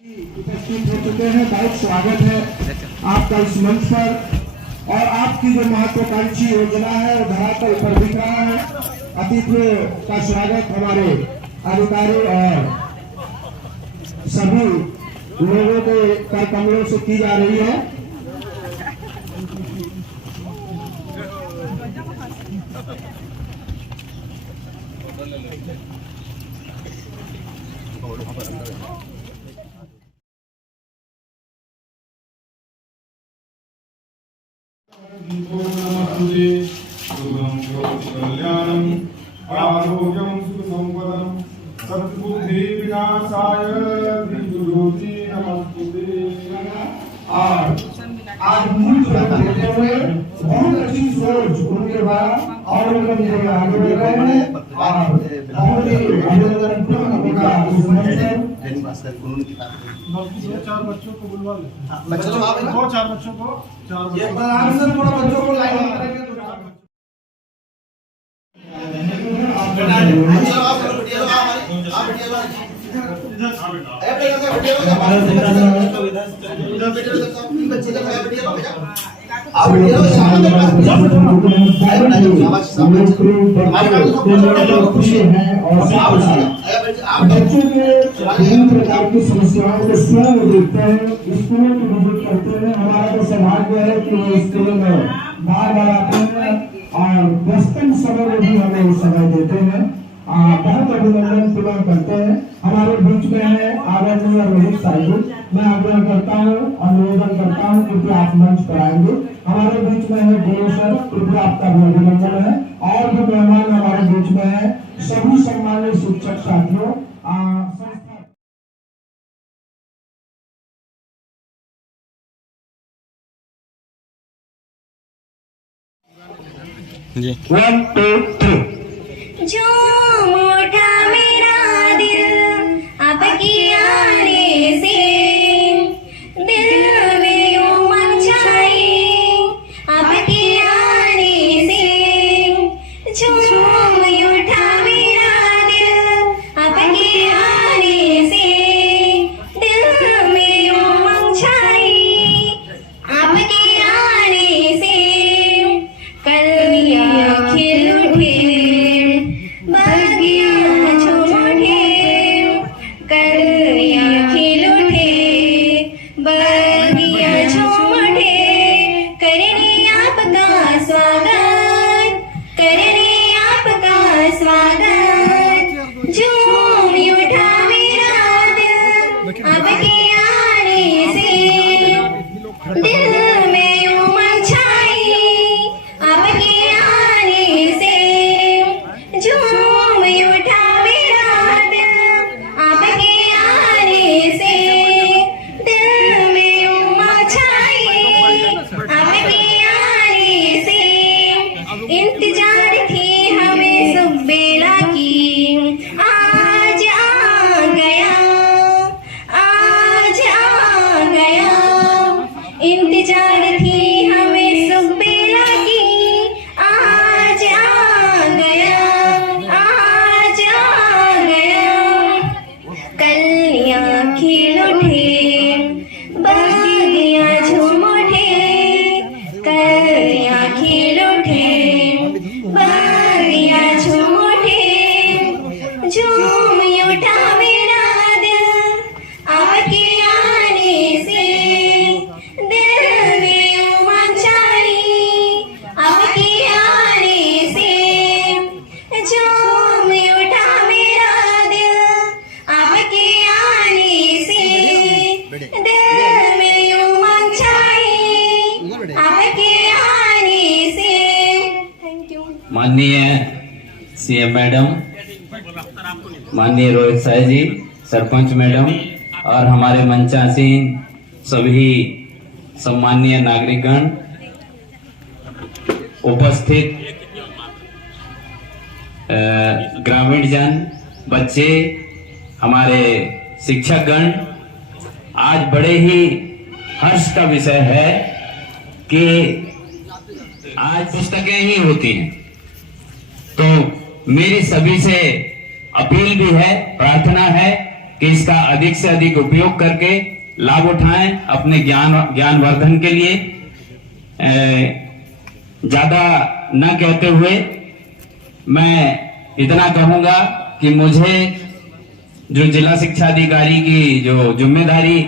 उपस्थित हो चुके हैं। बहुत स्वागत है आपका इस मंच पर और आपकी जो महत्वाकांक्षी योजना है वो धरातल पर दिख रहा है। अतिथियों का स्वागत हमारे अधिकारी और सभी लोगों के कर कमलों से की जा रही है। कल्याणं आरोग्यं सुखसंपदं सद्बुद्धि विनाशाय विद्युज्योति नमस्तुते। आज मूल देते हुए बहुत अच्छी सोच उनके बाद और उनके आगे बढ़ रहे हैं और बहुत ही अभिनंदन उनका इस मंच से। चार बच्चों को बुलवा ले। बच्चों को आप दो चार बच्चों को चार ये आराम से थोड़ा बच्चों को लाइन में करेंगे तो बच्चों के विभिन्न प्रकार की समस्याओं को स्वयं देखते हैं, स्कूलों की विजिट करते हैं। हमारा तो सौभाग्य है कि वो स्कूलों में बार बार आते हैं और व्यस्तम समय में भी हमें समय देते हैं। बहुत अभिनंदन प्रदान करते हैं। हमारे बीच में है आदरणीय रोहित साहिब। मैं आग्रह करता हूँ और निवेदन करता हूँ कि आप मंच पर आएंगे। हमारे बीच में है गोलू सर, कृपया आपका भी अभिनंदन है। और भी मेहमान हमारे बीच में है सभी सम्मानित शिक्षक साथियों। जी 1 2 3 जो मोटा मेरा दिल आपकी आने से दिल में यूं मचाई आपकी आने से झूम उठा मेरा दिल आपकी आने से दिल में यूं मचाई आपकी आने से कलियां खिल उठे बगिया झूम उठे कलियां खिल उठे बगिया झूम उठे करने आपका स्वागत करने आपका स्वागत झूम उठा मेरा दिल आपके आने से दिल में यूं मचाई आपके आने से झूम उठा मेरा दिल आपके आने से दिल में यूं मचाई आपके आने से इंतजार थी हमें सुबेला की आज आ गया आज आ गया इंतजार थी हमें सुबेला की आज आ गया आज आ गया कलियां खिल उठे बगिया झूम उठे कलियां खिल उठे बगिया झूम उठे झूम उठा मेरा दिल आपके आने से दिल में यूं मचाई आपके आने से झूम उठा मेरा दिल आपके आने से दिल में यूं मचाई आपके आने से। Thank you. माननीय सीएम मैडम, माननीय रोहित साहिब जी, सरपंच मैडम और हमारे मंचासीन सभी सम्मानीय नागरिकगण, उपस्थित ग्रामीण जन, बच्चे, हमारे शिक्षकगण, आज बड़े ही हर्ष का विषय है कि आज पुस्तकें ही होती हैं। तो मेरी सभी से अपील भी है, प्रार्थना है कि इसका अधिक से अधिक उपयोग करके लाभ उठाएं अपने ज्ञानवर्धन के लिए। ज्यादा न कहते हुए मैं इतना कहूंगा कि मुझे जो जिला शिक्षा अधिकारी की जो जिम्मेदारी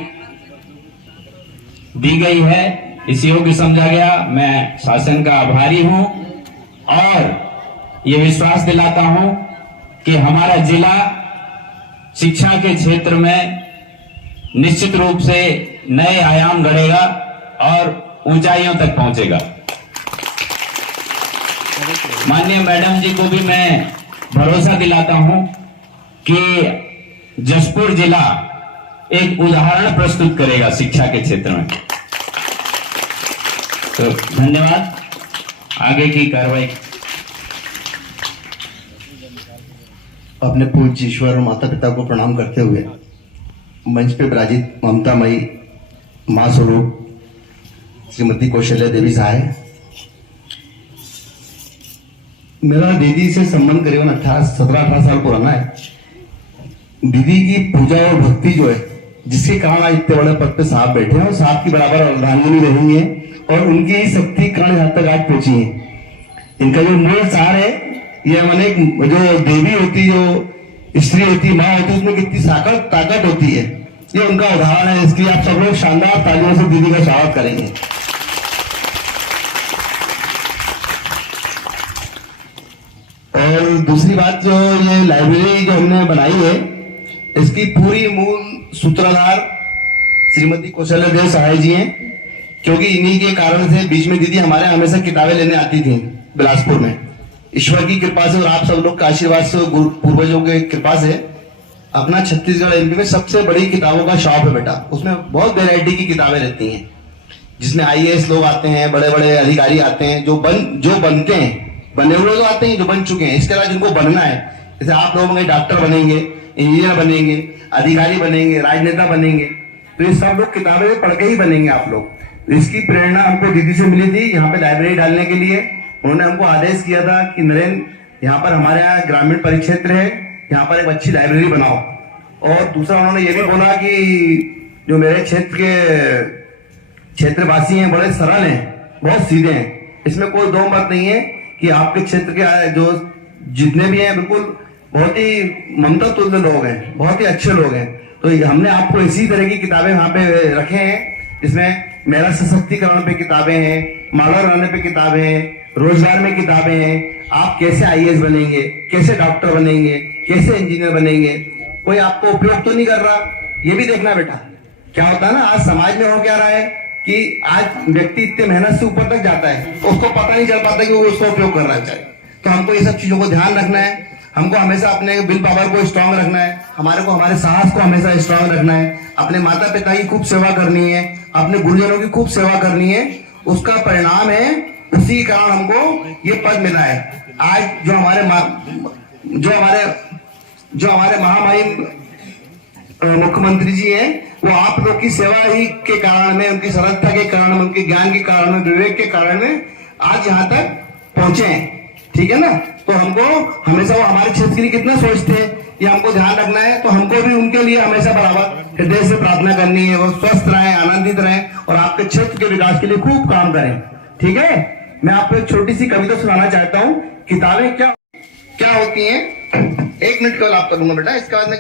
दी गई है इस योग्य समझा गया। मैं शासन का आभारी हूं और ये विश्वास दिलाता हूं कि हमारा जिला शिक्षा के क्षेत्र में निश्चित रूप से नए आयाम गढ़ेगा और ऊंचाइयों तक पहुंचेगा। माननीय मैडम जी को भी मैं भरोसा दिलाता हूं कि जशपुर जिला एक उदाहरण प्रस्तुत करेगा शिक्षा के क्षेत्र में। तो धन्यवाद। आगे की कार्रवाई अपने पूज्य ईश्वर और माता पिता को प्रणाम करते हुए मंच पे विराजित ममतामयी मां स्वरूप श्रीमती कौशल्या देवी साहब, मेरा दीदी से संबंध करीबन 17-18 साल पुराना है। दीदी की पूजा और भक्ति जो है जिसके कारण आज इतने बड़े पद पे साहब बैठे हैं और साहब की बराबर अर्धांगिनी रही है और उनकी ही शक्ति कारण यहाँ तक आज पहुंची है। इनका जो मूल सार है ये मैंने जो देवी होती, जो स्त्री होती, माँ होती, उसमें कितनी ताकत होती है, ये उनका उदाहरण है। इसलिए आप सब लोग शानदार तालियों से दीदी का स्वागत करेंगे। और दूसरी बात, जो ये लाइब्रेरी जो हमने बनाई है इसकी पूरी मूल सूत्रधार श्रीमती कौशल्या देवी साहब जी हैं, क्योंकि इन्हीं के कारण से बीच में दीदी हमारे हमेशा किताबें लेने आती थी बिलासपुर में। ईश्वर की कृपा से और आप सब लोग का आशीर्वाद से, पूर्वजों के कृपा से अपना छत्तीसगढ़ एमपी में सबसे बड़ी किताबों का शॉप है बेटा। उसमें बहुत वैरायटी की किताबें रहती हैं, जिसमें IAS लोग आते हैं, बड़े बड़े अधिकारी आते हैं, जो बनते हैं, बने हुए तो आते हैं, जो बन चुके हैं। इसके अलावा जिनको बनना है, जैसे आप लोग होंगे डॉक्टर बनेंगे, इंजीनियर बनेंगे, अधिकारी बनेंगे, राजनेता बनेंगे, तो ये सब लोग किताबें पढ़ के ही बनेंगे आप लोग। इसकी प्रेरणा हमको दीदी से मिली थी यहाँ पे लाइब्रेरी डालने के लिए। उन्होंने हमको आदेश किया था कि नरेंद्र, यहाँ पर हमारे यहाँ ग्रामीण परिक्षेत्र है, यहाँ पर एक अच्छी लाइब्रेरी बनाओ। और दूसरा उन्होंने ये भी बोला कि जो मेरे क्षेत्र के क्षेत्रवासी हैं बड़े सरल हैं, बहुत सीधे हैं, इसमें कोई दो मत नहीं है कि आपके क्षेत्र के जो जितने भी हैं बिल्कुल बहुत ही ममता तुल्य लोग हैं, बहुत ही अच्छे लोग हैं। तो हमने आपको इसी तरह की किताबें वहां पे रखे हैं, जिसमें महिला सशक्तिकरण पे किताबें हैं, माला बनाने पे किताबें हैं, रोजगार में किताबें हैं, आप कैसे IAS बनेंगे, कैसे डॉक्टर बनेंगे, कैसे इंजीनियर बनेंगे। कोई आपको उपयोग तो नहीं कर रहा, ये भी देखना बेटा। क्या होता है ना, आज समाज में हो क्या रहा है कि आज व्यक्ति इतने मेहनत से ऊपर तक जाता है, उसको पता नहीं चल पाता कि वो उसका उपयोग कर रहा है। तो हमको ये सब चीजों को ध्यान रखना है। हमको हमेशा अपने विल पावर को स्ट्रांग रखना है, हमारे साहस को हमेशा स्ट्रांग रखना है, अपने माता पिता की खूब सेवा करनी है, अपने गुरुजनों की खूब सेवा करनी है। उसका परिणाम है, उसी के कारण हमको ये पद मिला है। आज जो हमारे महामहिम मुख्यमंत्री जी हैं, वो आप लोग की सेवा ही के कारण में, उनकी सरलता के कारण में, उनके ज्ञान के कारण में, विवेक के कारण में आज यहाँ तक पहुंचे हैं। ठीक है ना। तो हमको हमेशा वो हमारे क्षेत्र के लिए कितना सोचते हैं ये हमको ध्यान रखना है। तो हमको भी उनके लिए हमेशा बराबर हृदय से प्रार्थना करनी है, वो स्वस्थ रहें, आनंदित रहें और आपके क्षेत्र के विकास के लिए खूब काम करें। ठीक है। मैं आपको एक छोटी सी कविता सुनाना चाहता हूँ। किताबें क्या होती हैं, 1 मिनट कल आप करूंगा बेटा, इसके बाद में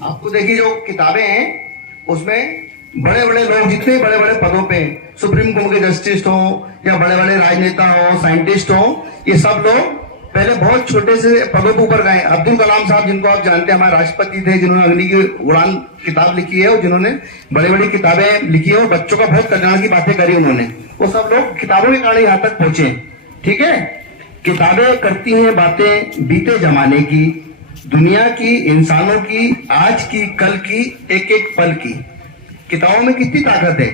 आपको देखिए जो किताबें हैं उसमें बड़े बड़े लोग, जितने बड़े बड़े पदों पे, सुप्रीम कोर्ट के जस्टिस हो या बड़े बड़े राजनेता हो, साइंटिस्ट हो, ये सब लोग पहले बहुत छोटे से पदों के ऊपर गए। अब्दुल कलाम साहब, जिनको आप जानते हैं, हमारे राष्ट्रपति थे, जिन्होंने अग्नि की उड़ान किताब लिखी है और जिन्होंने बड़ी बड़ी किताबें लिखी है और बच्चों का बहुत कल्याण की बातें करी उन्होंने, वो सब लोग किताबों के कारण यहाँ तक पहुंचे। ठीक है। किताबें करती हैं बातें बीते जमाने की, दुनिया की, इंसानों की, आज की, कल की, एक एक पल की। किताबों में कितनी ताकत है,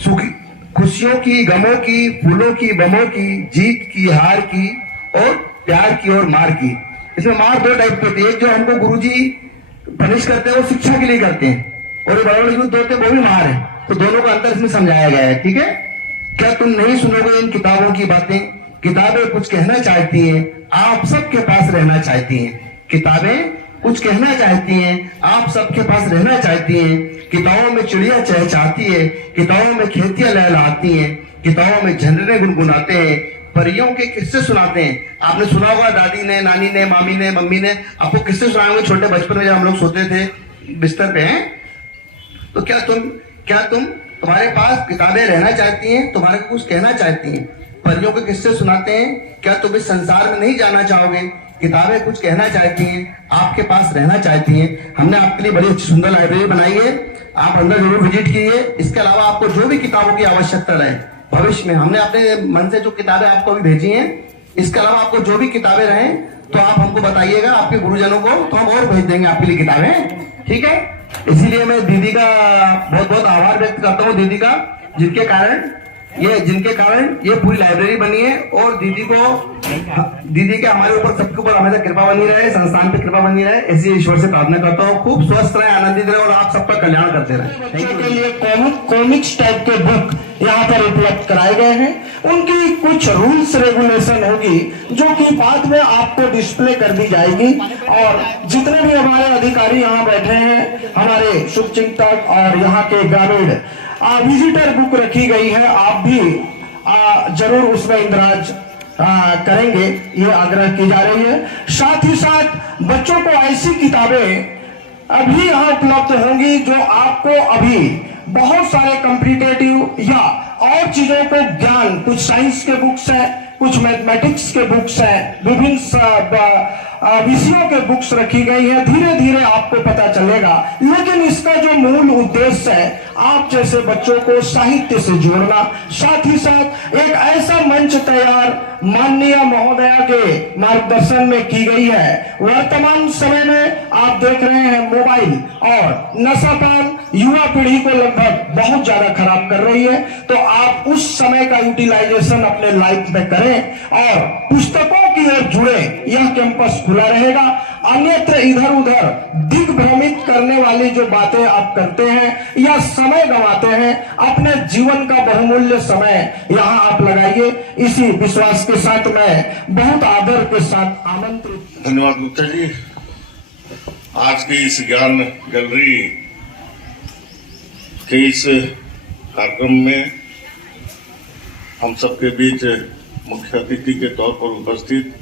सुखी खुशियों की, गमों की, फूलों की, बमों की, जीत की, हार की और प्यार की और मार की। इसमें मार 2 टाइप की होती है। एक जो हमको गुरुजी पनिश करते हैं वो शिक्षा के लिए करते हैं, और बड़े बड़े युद्ध होते हैं वो भी मार है। तो दोनों का अंतर इसमें समझाया गया है। ठीक है। क्या तुम नहीं सुनोगे इन किताबों की बातें? किताबें कुछ कहना चाहती हैं, आप सबके पास रहना चाहती हैं। किताबें कुछ कहना चाहती हैं, आप सबके पास रहना चाहती हैं। किताबों में चिड़िया चहचहाती है, किताबों में खेतियां लहलहाती हैं, किताबों में झंडे गुनगुनाते हैं, परियों के किस्से सुनाते हैं। आपने सुना होगा दादी ने, नानी ने, मामी ने, मम्मी ने आपको किस्से सुनाए होंगे छोटे बचपन में जब हम लोग सोते थे बिस्तर पे हैं। तो क्या तुम्हारे पास किताबें रहना चाहती हैं, तुम्हारे को कुछ कहना चाहती हैं, परियों के किस्से सुनाते हैं? क्या तुम इस संसार में नहीं जाना चाहोगे? किताबें कुछ कहना चाहती हैं, आपके पास रहना चाहती हैं। हमने आपके लिए बड़ी अच्छी सुंदर लाइब्रेरी बनाई है, आप अंदर जरूर विजिट कीजिए। इसके अलावा आपको जो भी किताबों की आवश्यकता रहे भविष्य में, हमने अपने मन से जो किताबें आपको अभी भेजी हैं, इसके अलावा आपको जो भी किताबें रहें तो आप हमको बताइएगा, आपके गुरुजनों को, तो हम और भेज देंगे आपके लिए किताबें, ठीक है। इसीलिए मैं दीदी का बहुत बहुत आभार व्यक्त करता हूँ, दीदी का, जिनके कारण ये पूरी लाइब्रेरी बनी है। और दीदी के हमारे ऊपर, सबके ऊपर हमेशा कृपा बनी रहे, संस्थान पे कृपा बनी रहे, ऐसी ईश्वर से प्रार्थना करता हूँ। खूब स्वस्थ रहे, आनंदित रहे और आप सबका कल्याण करते रहे। बच्चों के लिए कॉमिक्स टाइप के बुक यहाँ पर उपलब्ध कराए गए हैं। उनकी कुछ रूल्स रेगुलेशन होगी जो कि बाद में आपको डिस्प्ले कर दी जाएगी। और जितने भी हमारे अधिकारी यहाँ बैठे हैं, हमारे शुभचिंतक और यहाँ के ग्रामीण, विजिटर बुक रखी गई है, आप भी जरूर उसमें इंदराज करेंगे, ये आग्रह की जा रही है। साथ ही साथ बच्चों को ऐसी किताबें अभी यहाँ उपलब्ध होंगी जो आपको अभी बहुत सारे कॉम्पिटिटिव या और चीजों को ज्ञान, कुछ साइंस के बुक्स हैं, कुछ मैथमेटिक्स के बुक्स हैं, विभिन्न विषयों के बुक्स रखी गई है। धीरे धीरे आपको पता चलेगा, लेकिन इसका जो मूल उद्देश्य है आप जैसे बच्चों को साहित्य से जोड़ना, साथ ही साथ एक ऐसा मंच तैयार माननीय महोदया के मार्गदर्शन में की गई है। वर्तमान समय में आप देख रहे हैं मोबाइल और नशापान युवा पीढ़ी को लगभग बहुत ज्यादा खराब कर रही है, तो आप उस समय का यूटिलाइजेशन अपने लाइफ में करें और पुस्तकों की ओर जुड़े। यह कैंपस खुला रहेगा, अन्यत्र इधर उधर दिग्भ्रमित करने वाली जो बातें आप करते हैं या समय गंवाते हैं, अपने जीवन का बहुमूल्य समय यहाँ आप लगाइए। इसी विश्वास के साथ मैं बहुत आदर के साथ आमंत्रित। धन्यवाद गुप्ता जी। आज की इस ज्ञान गैलरी के इस कार्यक्रम में हम सबके बीच मुख्य अतिथि के तौर पर उपस्थित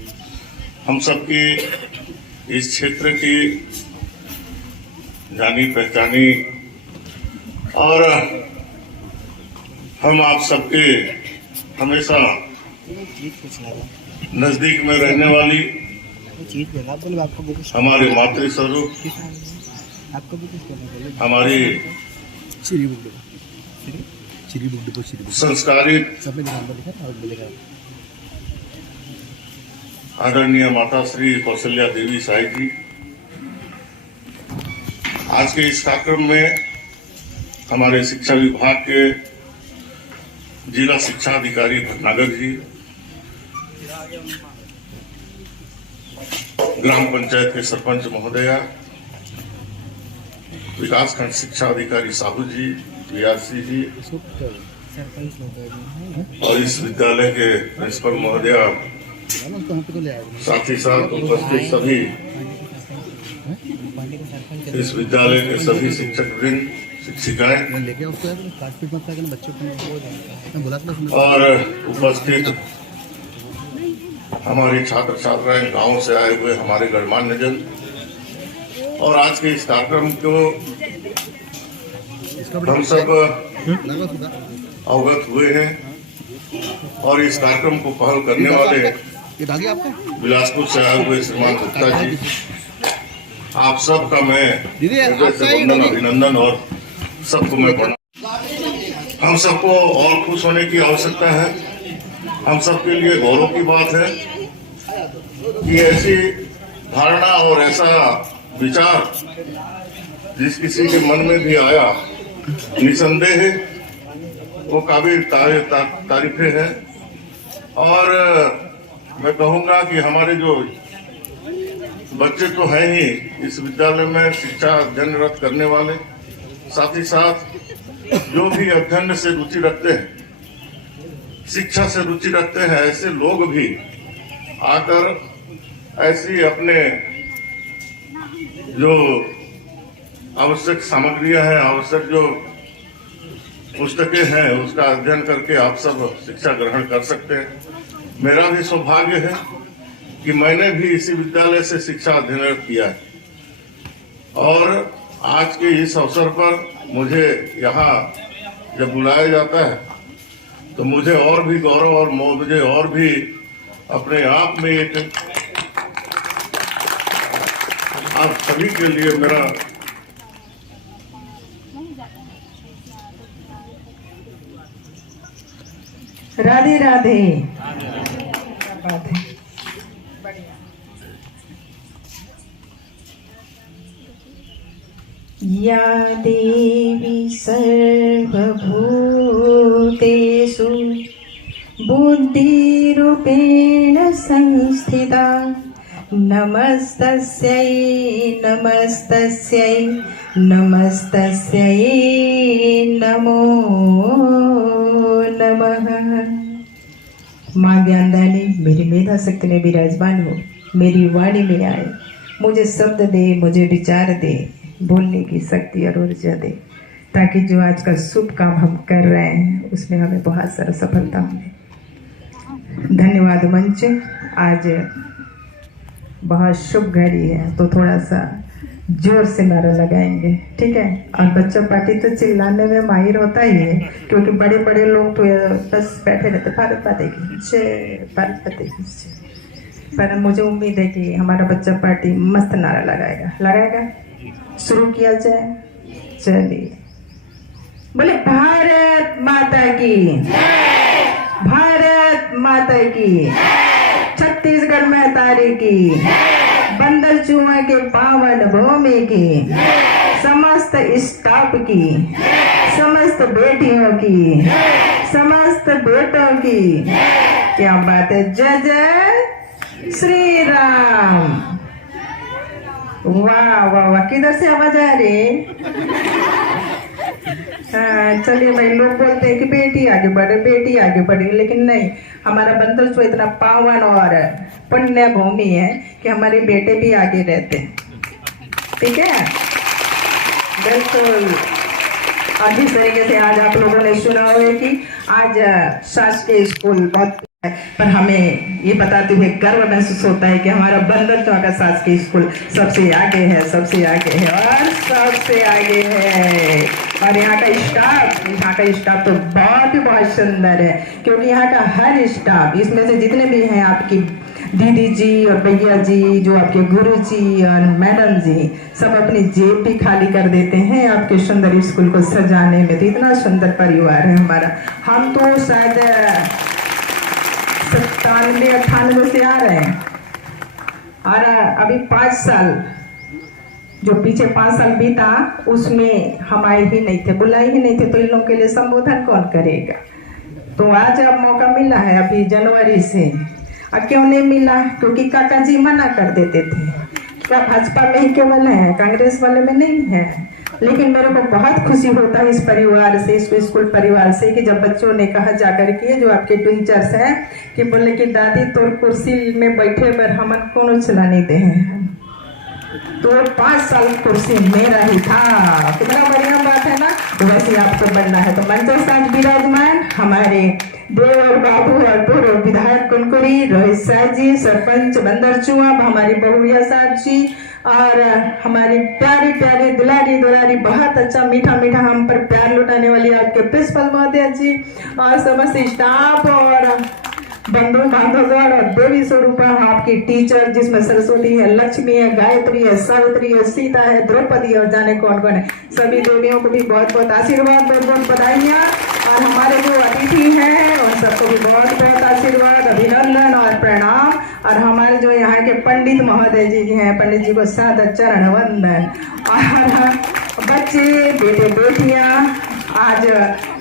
हम सबकी इस क्षेत्र की जानी पहचानी और हम आप सबके हमेशा नजदीक में रहने वाली हमारे मातृस्वरूप, हमारी संस्कारित आदरणीय माता श्री कौशल्या देवी साई जी, आज के इस कार्यक्रम में हमारे शिक्षा विभाग के जिला शिक्षा अधिकारी भटनागर जी, ग्राम पंचायत के सरपंच महोदया, विकासखंड शिक्षा अधिकारी साहू जी, वीआरसी जी और इस विद्यालय के प्रिंसिपल महोदया, साथ ही साथ उपस्थित सभी इस विद्यालय के सभी शिक्षक वृंद, शिक्षिकाएं और उपस्थित हमारे छात्र छात्राएं, गांव से आए हुए हमारे गणमान्य जन, और आज के इस कार्यक्रम को हम सब अवगत हुए हैं। और इस कार्यक्रम को पहल करने वाले बिलासपुर से आए हुए श्रीमान गुप्ता जी, आप सबका मैं हृदय से वंदन, अभिनंदन और सबको मैं हम सबको और खुश होने की आवश्यकता है। हम सबके लिए गौरव की बात है कि ऐसी धारणा और ऐसा विचार जिस किसी के मन में भी आया, निसंदेह वो काबिल तारीफे है। और मैं कहूंगा कि हमारे जो बच्चे तो हैं ही इस विद्यालय में शिक्षा अध्ययनरत करने वाले, साथ ही साथ जो भी अध्ययन से रुचि रखते हैं, शिक्षा से रुचि रखते हैं ऐसे लोग भी आकर ऐसी अपने जो आवश्यक सामग्रियां हैं, आवश्यक जो पुस्तकें हैं, उसका अध्ययन करके आप सब शिक्षा ग्रहण कर सकते हैं। मेरा भी सौभाग्य है कि मैंने भी इसी विद्यालय से शिक्षा अध्ययन किया है और आज के इस अवसर पर मुझे यहाँ जब बुलाया जाता है तो मुझे और भी गौरव और मुझे और भी अपने आप में एक आप सभी के लिए मेरा राधे राधे। बात है। या देवी सर्वभूतेषु बुद्धिरूपेण संस्थिता नमस्तस्यै नमस्तस्यै नमस्तस्यै नमो नमः। माँ ज्ञानदानी मेरी मेधा शक्ति में विराजमान हो, मेरी वाणी में आए, मुझे शब्द दे, मुझे विचार दे, बोलने की शक्ति और ऊर्जा दे, ताकि जो आज का शुभ काम हम कर रहे हैं उसमें हमें बहुत सारा सफलता मिले। धन्यवाद मंच। आज बहुत शुभ घड़ी है तो थोड़ा सा जोर से नारा लगाएंगे, ठीक है। और बच्चा पार्टी तो चिल्लाने में माहिर होता ही है, क्योंकि बड़े बड़े लोग तो बस बैठे रहते भारत माता की जय, भारत माता की जय। पर मुझे उम्मीद है कि हमारा बच्चा पार्टी मस्त नारा लगाएगा। शुरू किया जाए। चलिए, बोले भारत माता की, भारत माता की, छत्तीसगढ़ में तारी की, बंदर चूहा के पावन भूमि की, समस्त स्टाफ की, समस्त बेटियों की, समस्त बेटों की। क्या बात है। जय जय श्री राम। वाह वाह वाह, किधर से आवाज आ रही है? हाँ, चलिए भाई, लोग बोलते हैं कि बेटी आगे बढ़े, बेटी आगे बढ़े, लेकिन नहीं, हमारा बंदर जो इतना पावन और पुण्य भूमि है कि हमारे बेटे भी आगे रहते हैं, ठीक है। बिल्कुल। और जिस तरीके से आज आप लोगों ने सुना होगा कि आज शासकीय स्कूल बहुत, पर हमें ये बताते हुए गर्व महसूस होता है कि हमारा बंदर चौक का शासकीय स्कूल सबसे आगे है, सबसे आगे है और सबसे आगे है। और यहाँ का स्टाफ तो बहुत सुंदर है, क्योंकि यहाँ का हर स्टाफ, इसमें से जितने भी हैं आपकी दीदी जी और भैया जी, जो आपके गुरु जी और मैडम जी, सब अपनी जेब भी खाली कर देते हैं आपके सुंदर स्कूल को सजाने में। तो इतना सुंदर परिवार है हमारा। हम तो शायद 97-98 से आ रहे हैं, और अभी 5 साल, जो पीछे 5 साल बीता उसमें हम आए ही नहीं थे, बुलाए ही नहीं थे, तो इन लोगों के लिए संबोधन कौन करेगा। तो आज अब मौका मिला है अभी जनवरी से। और क्यों नहीं मिला? क्योंकि काका जी मना कर देते थे। क्या भाजपा में ही केवल है, कांग्रेस वाले में नहीं है। लेकिन मेरे को बहुत खुशी होता है इस परिवार से, इस स्कूल परिवार से, कि जब बच्चों ने कहा जाकर के, जो आपके टीचर्स हैं, कि बोले कि दादी तो कुर्सी में बैठे पर हम कौन चलाने दे हैं, तो 5 साल कुर्सी मेरा ही था। कितना बढ़िया बात है ना। तो वैसे आपको बनना है। तो मंच साथ विराजमान हमारे देवर बाबू और पूर्व विधायक कुनकुरी रोहित शाह जी, सरपंच बंदर चुआ, हमारी बहुरिया साहब जी, और हमारी प्यारी प्यारी दुलारी बहुत अच्छा मीठा मीठा हम पर प्यार लुटाने वाली आपके प्रिंसिपल महोदय जी, और समस्त स्टाफ और बंधु बांधवगण और देवी स्वरूपा आपकी टीचर, जिसमें सरस्वती है, लक्ष्मी है, गायत्री है, सावित्री है, सीता है, द्रौपदी और जाने कौन कौन है, सभी देवियों को भी बहुत बहुत आशीर्वाद, बहुत बहुत बधाइयाँ। और हमारे जो अतिथि हैं उन सबको भी बहुत बहुत आशीर्वाद, अभिनंदन और प्रणाम। और हमारे जो यहाँ के पंडित महोदय जी हैं, पंडित जी को सादर चरण वंदन। और बच्चे बेटे बेटियाँ, आज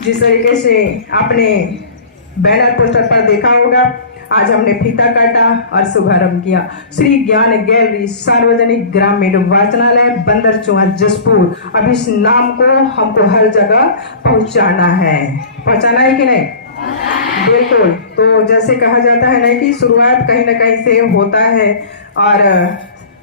जिस तरीके से आपने बैनर पोस्टर पर देखा होगा, आज हमने फीता काटा और शुभारंभ किया श्री ज्ञान गैलरी सार्वजनिक ग्रामीण वाचनालय बंदर चुआ जसपुर। अब इस नाम को हमको हर जगह पहुंचाना है कि नहीं? बिल्कुल। तो जैसे कहा जाता है ना कि शुरुआत कहीं ना कहीं से होता है। और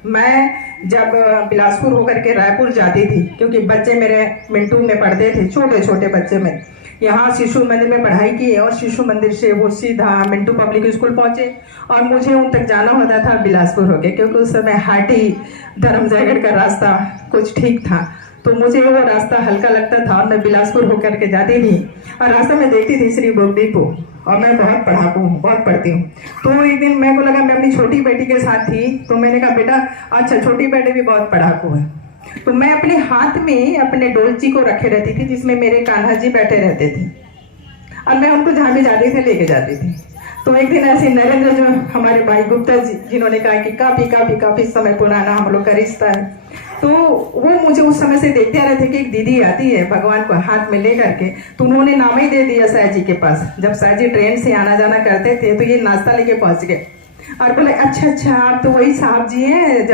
मैं जब बिलासपुर होकर के रायपुर जाती थी, क्योंकि बच्चे मेरे मिंटू में पढ़ते थे, छोटे छोटे बच्चे में यहाँ शिशु मंदिर में पढ़ाई की और शिशु मंदिर से वो सीधा मिंटू पब्लिक स्कूल पहुंचे और मुझे उन तक जाना होता था बिलासपुर होके, क्योंकि उस समय हाटी धर्मजयगढ़ का रास्ता कुछ ठीक था, तो मुझे वो रास्ता हल्का लगता था और मैं बिलासपुर होकर के जाती थी और रास्ते में देखती थी श्री बोगदी को। और मैं बहुत पढ़ाकू हूँ, बहुत पढ़ती हूँ। तो एक दिन मेरे को लगा, मैं अपनी छोटी बेटी के साथ थी, तो मैंने कहा बेटा अच्छा छोटी बेटी भी बहुत पढ़ाकू है। तो मैं अपने हाथ में अपने डोलची को रखे रहती थी जिसमें मेरे कान्हा जी बैठे रहते थे और मैं उनको जहाँ भी जाती थी लेके जाती थी। तो एक दिन ऐसे नरेंद्र जो हमारे भाई गुप्ता जी, जिन्होंने कहा कि काफी समय पुराना हम लोग का रिश्ता है, तो वो मुझे उस समय से देखते आ रहे थे कि एक दीदी आती है भगवान को हाथ में ले करके, तो उन्होंने नाम ही दे दिया साहब जी के पास। जब साहब जी ट्रेन से आना जाना करते थे तो ये नाश्ता लेके पहुंच गए और बोले अच्छा आप तो वही साहब जी हैं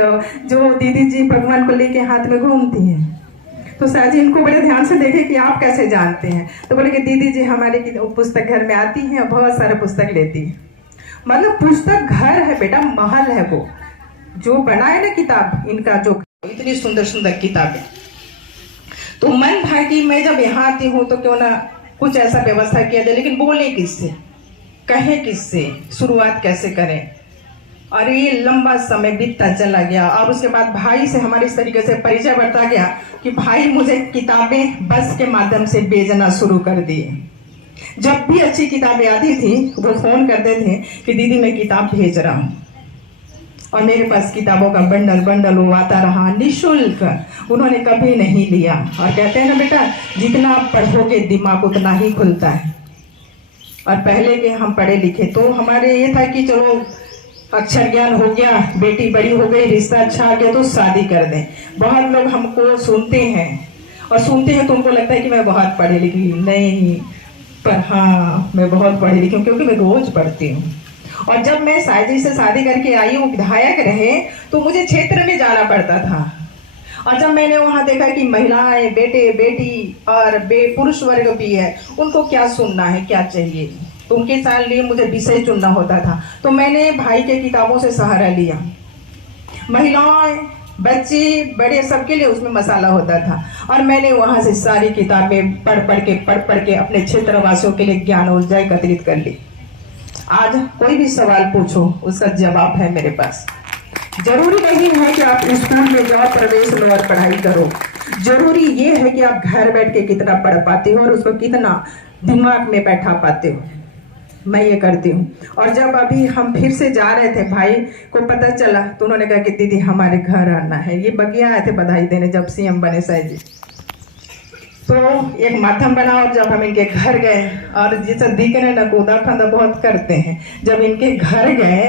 जो दीदी जी भगवान को लेके हाथ में घूमती हैं। तो साहब जी इनको बड़े ध्यान से देखे कि आप कैसे जानते हैं, तो बोले कि दीदी जी हमारे पुस्तक घर में आती हैं, बहुत सारे पुस्तक लेती हैं। मतलब पुस्तक घर है बेटा, महल है वो जो बना है ना किताब इनका, जो इतनी सुंदर सुंदर किताबें। तो मन था कि मैं जब यहाँ आती हूँ तो क्यों ना कुछ ऐसा व्यवस्था किया जाए, लेकिन बोले किससे, कहे किससे, शुरुआत कैसे करें। और ये लंबा समय बीतता चला गया और उसके बाद भाई से हमारे इस तरीके से परिचय बढ़ता गया कि भाई मुझे किताबें बस के माध्यम से भेजना शुरू कर दिए। जब भी अच्छी किताबें आती थी वो फोन करते थे कि दीदी मैं किताब भेज रहा हूँ, और मेरे पास किताबों का बंडल वो आता रहा निःशुल्क, उन्होंने कभी नहीं लिया। और कहते हैं ना बेटा, जितना आप पढ़ोगे दिमाग उतना ही खुलता है। और पहले के हम पढ़े लिखे तो हमारे ये था कि चलो अक्षर ज्ञान हो गया, बेटी बड़ी हो गई, रिश्ता अच्छा आ गया तो शादी कर दें। बहुत लोग हमको सुनते हैं तो उनको लगता है कि मैं बहुत पढ़ी लिखी नहीं, पर हाँ मैं बहुत पढ़ी लिखी हूँ क्योंकि मैं रोज पढ़ती हूँ। और जब मैं सायजी से शादी करके आई हूँ, विधायक रहे, तो मुझे क्षेत्र में जाना पड़ता था। और जब मैंने वहाँ देखा कि महिलाएं, बेटे बेटी और पुरुष वर्ग भी है, उनको क्या सुनना है, क्या चाहिए, तो उनके साथ लिए मुझे विषय चुनना होता था। तो मैंने भाई के किताबों से सहारा लिया। महिलाएं, बच्चे, बड़े, सबके लिए उसमें मसाला होता था और मैंने वहां से सारी किताबें पढ़ के अपने क्षेत्र वासियों के लिए ज्ञान ऊर्जा एकत्रित कर ली। आज कोई भी सवाल पूछो उसका जवाब है मेरे पास। जरूरी नहीं है कि आप स्कूल में जाओ, प्रवेश लो और पढ़ाई करो। जरूरी ये है कि आप घर बैठ के कितना पढ़ पाते हो और उसको कितना दिमाग में बैठा पाते हो। मैं ये करती हूँ। और जब अभी हम फिर से जा रहे थे, भाई को पता चला तो उन्होंने कहा कि दीदी हमारे घर आना है। ये बगिया आए थे बधाई देने जब सीएम बने साहब जी। तो एक माध्यम बना और जब हम इनके घर गए, और जैसे दिखने न कूदा फंदा बहुत करते हैं, जब इनके घर गए,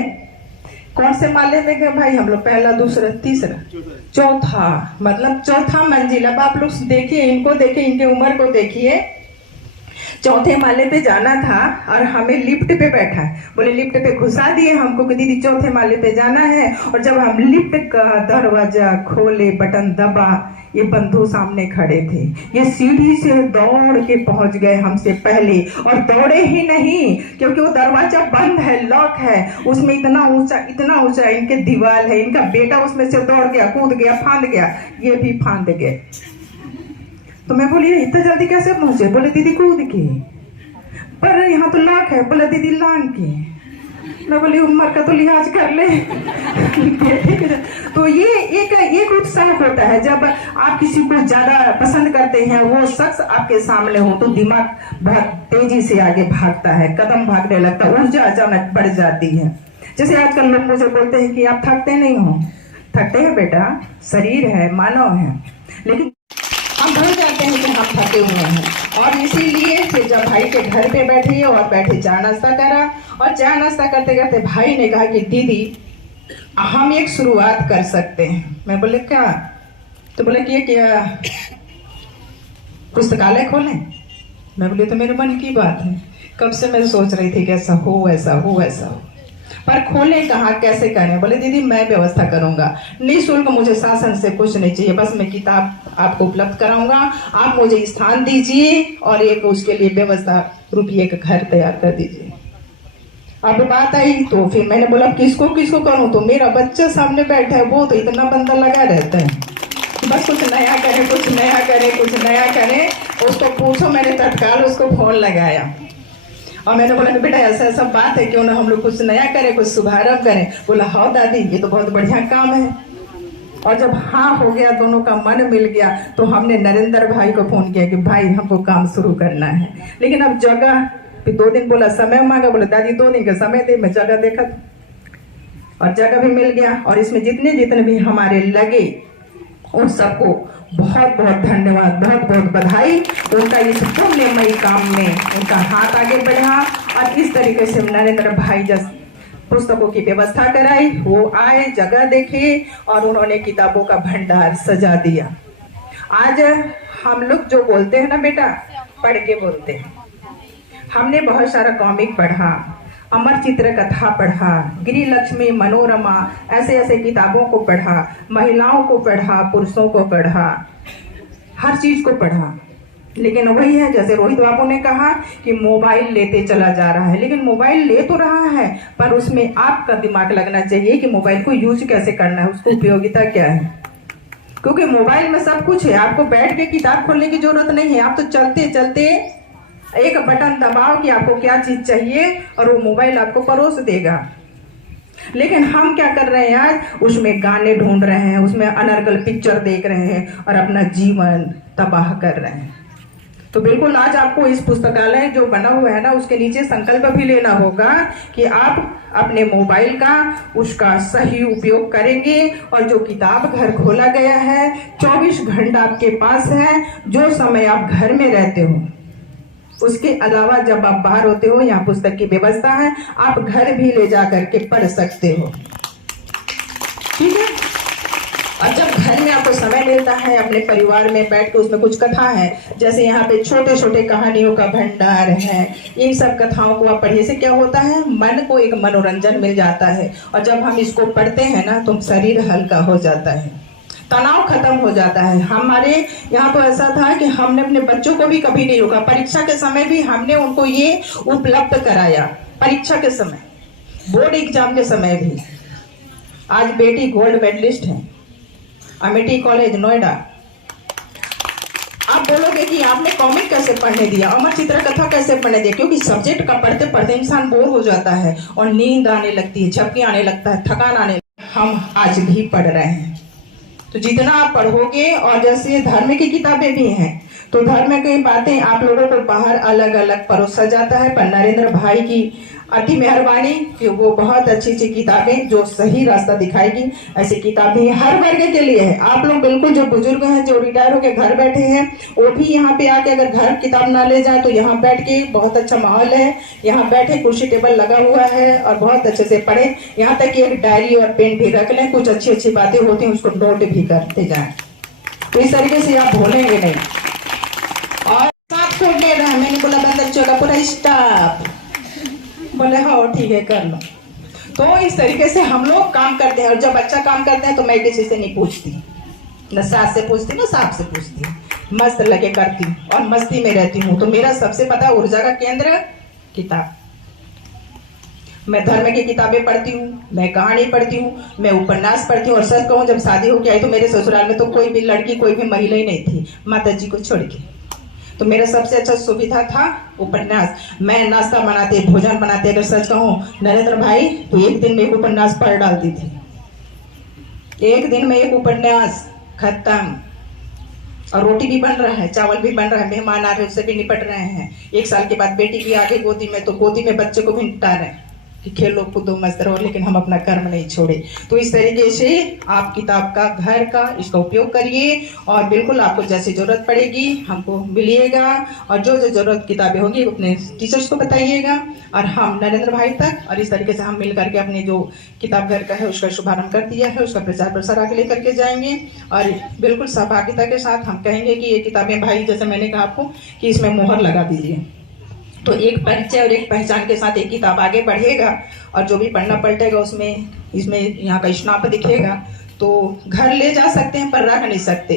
कौन से माले में गए भाई हम लोग, पहला, दूसरा, तीसरा, चौथा, मतलब चौथा मंजिल। अब आप लोग देखिए, इनको देखिए, इनके उम्र को देखिए, चौथे माले पे जाना था और हमें लिफ्ट पे बैठा है। बोले लिफ्ट पे घुसा दिए हमको कि दीदी चौथे माले पे जाना है। और जब हम लिफ्ट का दरवाजा खोले, बटन दबा, ये बंधु सामने खड़े थे। ये सीढ़ी से दौड़ के पहुंच गए हमसे पहले, और दौड़े ही नहीं क्योंकि वो दरवाजा बंद है, लॉक है, उसमें इतना ऊंचा इनके दीवार है। इनका बेटा उसमें से दौड़ गया, कूद गया, फांद गया, ये भी फांद गए। तो मैं बोली इतना जल्दी कैसे पहुंचे? बोले दीदी कूद के, पर यहाँ तो लॉक है। बोला दीदी लांग के। मैं बोली उम्र का तो लिहाज कर ले। तो ये एक उत्साह होता है जब आप किसी को ज्यादा पसंद करते हैं, वो शख्स आपके सामने हो तो दिमाग बहुत तेजी से आगे भागता है, कदम भागने लगता है, ऊर्जा अचानक बढ़ जाती है। जैसे आजकल लोग मुझे बोलते हैं कि आप थकते नहीं हो। थकते हैं बेटा, शरीर है, मानव है, लेकिन हम भूल जाते हैं कि हम थके हुए हैं। और इसीलिए फिर जब भाई के घर पे बैठी और बैठे चाय नाश्ता करा, और चाय नाश्ता करते करते भाई ने कहा कि दीदी हम एक शुरुआत कर सकते हैं। मैं बोले क्या? तो बोले कि क्या पुस्तकालय खोलें? मैं बोले तो मेरे मन की बात है, कब से मैं सोच रही थी कि ऐसा हो ऐसा हो ऐसा हो। पर खोलें कहाँ, कैसे करें? बोले दीदी मैं व्यवस्था करूंगा, निःशुल्क, मुझे शासन से कुछ नहीं चाहिए, बस मैं किताब आपको उपलब्ध कराऊंगा, आप मुझे स्थान दीजिए और एक उसके लिए व्यवस्था रुपये का घर तैयार कर दीजिए। अब बात आई तो फिर मैंने बोला किसको किसको करूं, तो मेरा बच्चा सामने बैठा है, वो तो इतना बंदा लगा रहता है, बस कुछ नया करें, कुछ नया करें, कुछ नया करें। उसको पूछो, मैंने तत्काल उसको फोन लगाया और मैंने बोला कि बेटा ऐसा ऐसा बात है, क्यों ना हम लोग कुछ नया करें, कुछ शुभारंभ करें। बोला हाँ दादी ये तो बहुत बढ़िया काम है। और जब हाँ हो गया, दोनों का मन मिल गया, तो हमने नरेंद्र भाई को फोन किया कि भाई हमको काम शुरू करना है, लेकिन अब जगह, फिर 2 दिन बोला समय मांगा, बोला दादी 2 दिन का समय दे, मैं जगह देखा और जगह भी मिल गया। और इसमें जितने जितने भी हमारे लगे उन सबको बहुत बहुत धन्यवाद, बहुत बहुत बधाई। उनका इस पुण्यमयी काम में उनका हाथ आगे बढ़ा और इस तरीके से नरेंद्र भाई जैसे पुस्तकों की व्यवस्था कराई, वो आए, जगह देखे और उन्होंने किताबों का भंडार सजा दिया। आज हम लोग जो बोलते हैं ना बेटा, पढ़ के बोलते हैं। हमने बहुत सारा कॉमिक पढ़ा, अमर चित्र कथा पढ़ा, गिरी लक्ष्मी, मनोरमा, ऐसे ऐसे किताबों को पढ़ा, महिलाओं को पढ़ा, पुरुषों को पढ़ा, हर चीज को पढ़ा। लेकिन वही है जैसे रोहित बाबू ने कहा कि मोबाइल लेते चला जा रहा है, लेकिन मोबाइल ले तो रहा है पर उसमें आपका दिमाग लगना चाहिए कि मोबाइल को यूज कैसे करना है, उसको उपयोगिता क्या है। क्योंकि मोबाइल में सब कुछ है, आपको बैठ के किताब खोलने की जरूरत नहीं है, आप तो चलते चलते एक बटन दबाओ कि आपको क्या चीज चाहिए और वो मोबाइल आपको परोस देगा। लेकिन हम क्या कर रहे हैं आज, उसमें गाने ढूंढ रहे हैं, उसमें अनर्गल पिक्चर देख रहे हैं और अपना जीवन तबाह कर रहे हैं। तो बिल्कुल आज आपको इस पुस्तकालय जो बना हुआ है ना, उसके नीचे संकल्प भी लेना होगा कि आप अपने मोबाइल का उसका सही उपयोग करेंगे और जो किताब घर खोला गया है 24 घंटा आपके पास है, जो समय आप घर में रहते हो उसके अलावा जब आप बाहर होते हो, यहाँ पुस्तक की व्यवस्था है, आप घर भी ले जा करके पढ़ सकते हो, ठीक है। और जब घर में आपको समय मिलता है अपने परिवार में बैठ के, उसमें कुछ कथा है, जैसे यहाँ पे छोटे छोटे कहानियों का भंडार है, इन सब कथाओं को आप पढ़िए से क्या होता है, मन को एक मनोरंजन मिल जाता है। और जब हम इसको पढ़ते हैं ना तो शरीर हल्का हो जाता है, तनाव खत्म हो जाता है। हमारे यहाँ तो ऐसा था कि हमने अपने बच्चों को भी कभी नहीं रोका, परीक्षा के समय भी हमने उनको ये उपलब्ध कराया, परीक्षा के समय, बोर्ड एग्जाम के समय भी। आज बेटी गोल्ड मेडलिस्ट है अमेठी कॉलेज नोएडा। आप बोलोगे कि आपने कॉमिक कैसे पढ़ने दिया, अमर चित्र कथा कैसे पढ़ने दिया, क्योंकि सब्जेक्ट का पढ़ते पढ़ते इंसान बोर हो जाता है और नींद आने लगती है, झपकी आने लगता है, थकान आने। हम आज भी पढ़ रहे हैं, तो जितना आप पढ़ोगे, और जैसे धर्म की किताबें भी हैं तो धर्म की बातें आप लोगों को बाहर अलग अलग परोसा जाता है, पर नरेंद्र भाई की अति मेहरबानी कि वो बहुत अच्छी अच्छी किताबें जो सही रास्ता दिखाएगी, ऐसी किताबें हर वर्ग के लिए है। आप लोग बिल्कुल जो बुजुर्ग हैं, जो रिटायर होकर घर बैठे हैं, वो भी यहाँ पे आके अगर घर किताब ना ले जाए तो यहाँ बैठ के बहुत अच्छा माहौल है, यहाँ बैठे, कुर्सी टेबल लगा हुआ है और बहुत अच्छे से पढ़े। यहाँ तक कि एक डायरी और पेन भी रख लें, कुछ अच्छी अच्छी बातें होती हैं उसको नोट भी करते जाए, तो इस तरीके से आप भूलेंगे नहीं। और साथ छोड़ दे रहा है, मैंने बोला बंदर का पूरा स्टाफ बोले हाँ ठीक है कर लो। तो इस तरीके से हम लोग काम करते हैं। और जब अच्छा काम करते हैं तो मैं किसी से नहीं पूछती, न सास से पूछती, न साफ से पूछती, मस्त लगे करती हूँ और मस्ती में रहती हूँ। तो मेरा सबसे पता ऊर्जा का केंद्र किताब। मैं धर्म की किताबें पढ़ती हूँ, मैं कहानी पढ़ती हूँ, मैं उपन्यास पढ़ती हूँ। और सच कहूँ, जब शादी होके आई तो मेरे ससुराल में तो कोई भी लड़की, कोई भी महिला ही नहीं थी, माता जी को छोड़ के। तो मेरा सबसे अच्छा सुविधा था उपन्यास। मैं नाश्ता बनाते, भोजन बनाते, अगर सच कहूँ नरेंद्र भाई, तो एक दिन में एक उपन्यास पढ़ डालती थी, एक दिन में एक उपन्यास खत्म। और रोटी भी बन रहा है, चावल भी बन रहा है, मेहमान आ रहे हैं उससे भी निपट रहे हैं। 1 साल के बाद बेटी भी आ गई गोदी में, तो गोदी में बच्चे को भी निपटा रहे हैं कि खेलो कूदो मस्त रहो, लेकिन हम अपना कर्म नहीं छोड़े। तो इस तरीके से आप किताब का, घर का, इसका उपयोग करिए और बिल्कुल आपको जैसी जरूरत पड़ेगी हमको मिलिएगा। और जो जो जरूरत किताबें होंगी अपने टीचर्स को बताइएगा और हम नरेंद्र भाई तक। और इस तरीके से हम मिल करके अपने जो किताब घर का है उसका शुभारंभ कर दिया है, उसका प्रचार प्रसार आगे लेकर के जाएंगे। और बिल्कुल सहभागिता के साथ हम कहेंगे कि ये किताबें भाई, जैसे मैंने कहा आपको कि इसमें मोहर लगा दीजिए, तो एक परिचय और एक पहचान के साथ एक किताब आगे बढ़ेगा, और जो भी पढ़ना पलटेगा उसमें इसमें यहाँ का स्नाप दिखेगा, तो घर ले जा सकते हैं पर रख नहीं सकते,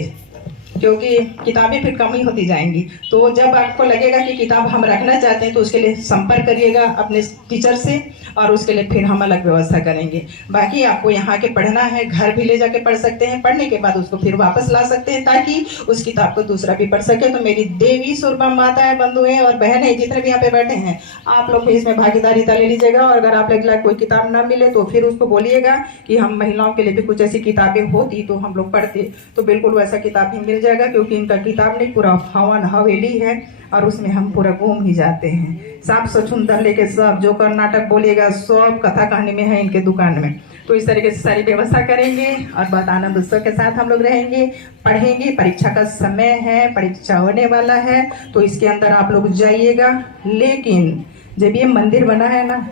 क्योंकि किताबें फिर कम ही होती जाएंगी। तो जब आपको लगेगा कि किताब हम रखना चाहते हैं तो उसके लिए संपर्क करिएगा अपने टीचर से, और उसके लिए फिर हम अलग व्यवस्था करेंगे। बाकी आपको यहाँ के पढ़ना है, घर भी ले जाके पढ़ सकते हैं, पढ़ने के बाद उसको फिर वापस ला सकते हैं ताकि उस किताब को दूसरा भी पढ़ सके। तो मेरी देवी सुरमा माताएं, बंधु हैं और बहन है, जितने भी यहाँ पे बैठे हैं, आप लोग भी इसमें भागीदारिता ले लीजिएगा। और अगर आप लोग कोई किताब ना मिले तो फिर उसको बोलिएगा कि हम महिलाओं के लिए भी कुछ ऐसी किताबें होती तो हम लोग पढ़ते, तो बिल्कुल वैसा किताब भी मिल जाएगा, क्योंकि इनका किताब नहीं पूरा हवन हवेली है और उसमें हम पूरा घूम ही जाते हैं। सांप सचुंदर लेके सब जो कर्नाटक बोलिएगा सब कथा कहानी में है इनके दुकान में। तो इस तरीके से सारी व्यवस्था करेंगे और बहुत आनंद उत्सव के साथ हम लोग रहेंगे, पढ़ेंगे। परीक्षा का समय है, परीक्षा होने वाला है, तो इसके अंदर आप लोग जाइएगा। लेकिन जब ये मंदिर बना है ना,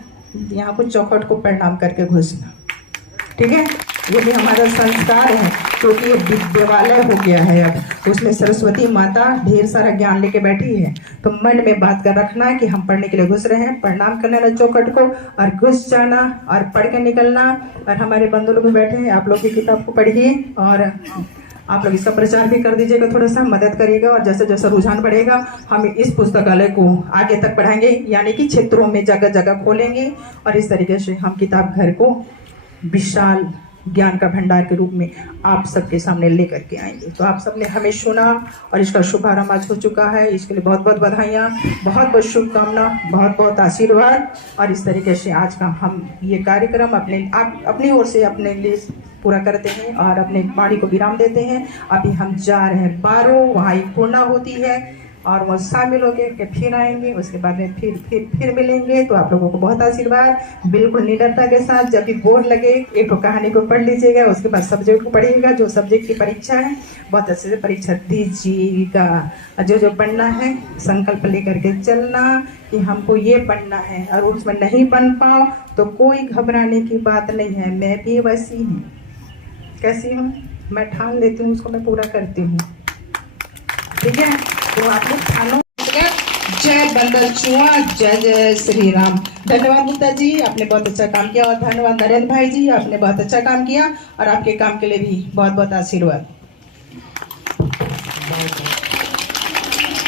यहाँ को चौखट को प्रणाम करके घुसना, ठीक है? ये भी हमारा संस्कार है, क्योंकि ये विद्यालय हो गया है। अब उसमें सरस्वती माता ढेर सारा ज्ञान लेके बैठी है, तो मन में बात कर रखना है कि हम पढ़ने के लिए घुस रहे हैं, प्रणाम करना है चौखट को और घुस जाना और पढ़ के निकलना। और हमारे बंधु लोग बैठे हैं, आप लोग की किताब को पढ़िए और आप लोग इसका प्रचार भी कर दीजिएगा, थोड़ा सा मदद करिएगा। और जैसे जैसे रुझान बढ़ेगा हम इस पुस्तकालय को आगे तक बढ़ाएंगे, यानी कि क्षेत्रों में जगह जगह खोलेंगे, और इस तरीके से हम किताब घर को विशाल ज्ञान का भंडार के रूप में आप सबके सामने लेकर के आएंगे। तो आप सबने हमें सुना और इसका शुभारंभ आज हो चुका है, इसके लिए बहुत बहुत बधाइयाँ, बहुत बहुत शुभकामना, बहुत बहुत आशीर्वाद। और इस तरीके से आज का हम ये कार्यक्रम अपनी ओर से अपने लिए पूरा करते हैं और अपने वाणी को विराम देते हैं। अभी हम जा रहे हैं 12, वहाँ एक पूर्णा होती है और वो शामिल होके फिर आएंगे, उसके बाद में फिर मिलेंगे। तो आप लोगों को बहुत आशीर्वाद, बिल्कुल निडरता के साथ। जब भी बोर लगे एक कहानी को पढ़ लीजिएगा, उसके बाद सब्जेक्ट को पढ़िएगा, जो सब्जेक्ट की परीक्षा है बहुत अच्छे से परीक्षा दीजिएगा। जो पढ़ना है संकल्प लेकर के चलना कि हमको ये पढ़ना है, और उसमें नहीं बन पाओ तो कोई घबराने की बात नहीं है। मैं भी वैसी हूँ, कैसी हूँ, मैं ठान लेती हूँ, उसको मैं पूरा करती हूँ, ठीक है? तो आप लोग ठानो। जय बंदर चुआ, जय जय श्री राम। धन्यवाद मुक्ता जी, आपने बहुत अच्छा काम किया, और धन्यवाद नरेंद्र भाई जी, आपने बहुत अच्छा काम किया, और आपके काम के लिए भी बहुत बहुत आशीर्वाद।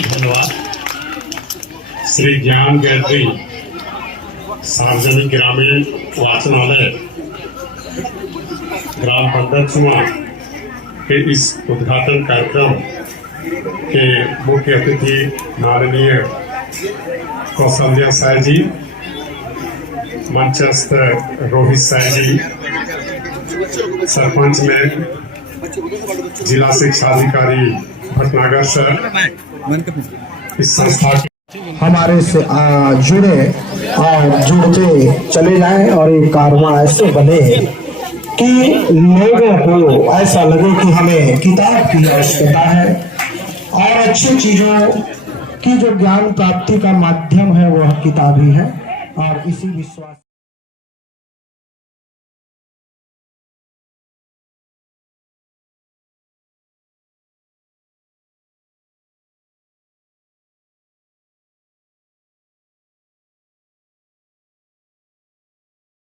धन्यवाद। श्री ज्ञान गायत्री सार्वजनिक ग्रामीण वाचनालय ग्राम बंदरचुआ के इस उद्घाटन कार्यक्रम के मुख्य अतिथि माननीय कौशल्या साय जी, मंचस्थ रोहित साय जी, सरपंच में जिला शिक्षा अधिकारी भटनागर सर, इस संस्था के हमारे से जुड़े और जुड़ते चले जाएं, और एक कारवां ऐसे बने कि लोगों को ऐसा लगे कि हमें किताब की आवश्यकता है, और अच्छी चीजों की जो ज्ञान प्राप्ति का माध्यम है वह किताब ही है। और इसी विश्वास